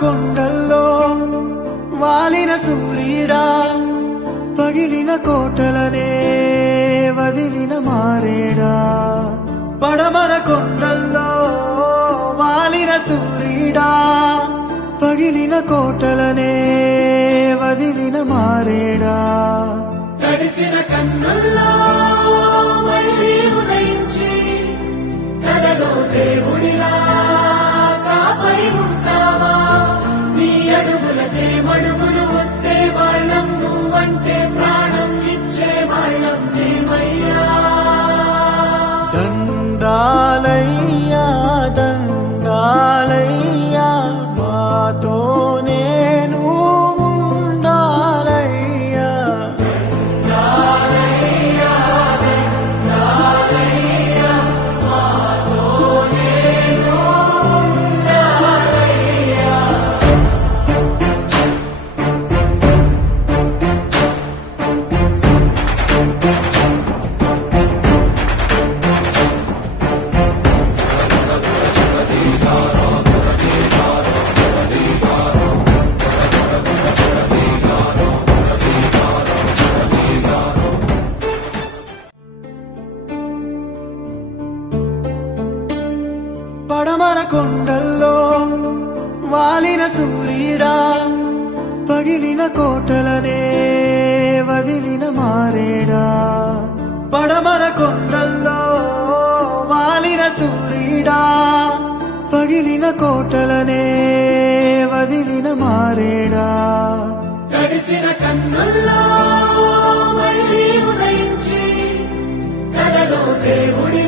కొండల్లో వాలిన సూర్యుడా, పగిలిన కోటలనే వదిలిన మారేడా. పడమర కొండల్లో వాలిన సూర్యుడా, పగిలిన కోటలనే వదిలిన మారేడా. తడిసిన కన్నుల్లో మళ్ళీ ఉదయించి కలలో దేవుడిలా కాపరి ఉంటావా. నీ అడుగులకే మడుగులు వస్తే వాళ్ళం, నువ్వంటే ప్రాణం ఇచ్చే వాళ్ళం మేమయ్యా. దండాలయ్యా దండాలయ్యా, మాతో నేను ఉండాలయ్యా. పడమర కొండల్లో వాలిన సూర్యుడా, పగిలిన కోటలనే వదిలిన మారేడా. పడమర కొండల్లో వాలిన సూర్యుడా, పగిలిన కోటలనే వదిలిన మారేడా. తడిసిన కన్నుల్లో మళ్ళీ ఉదయించి కలలో దేవుడి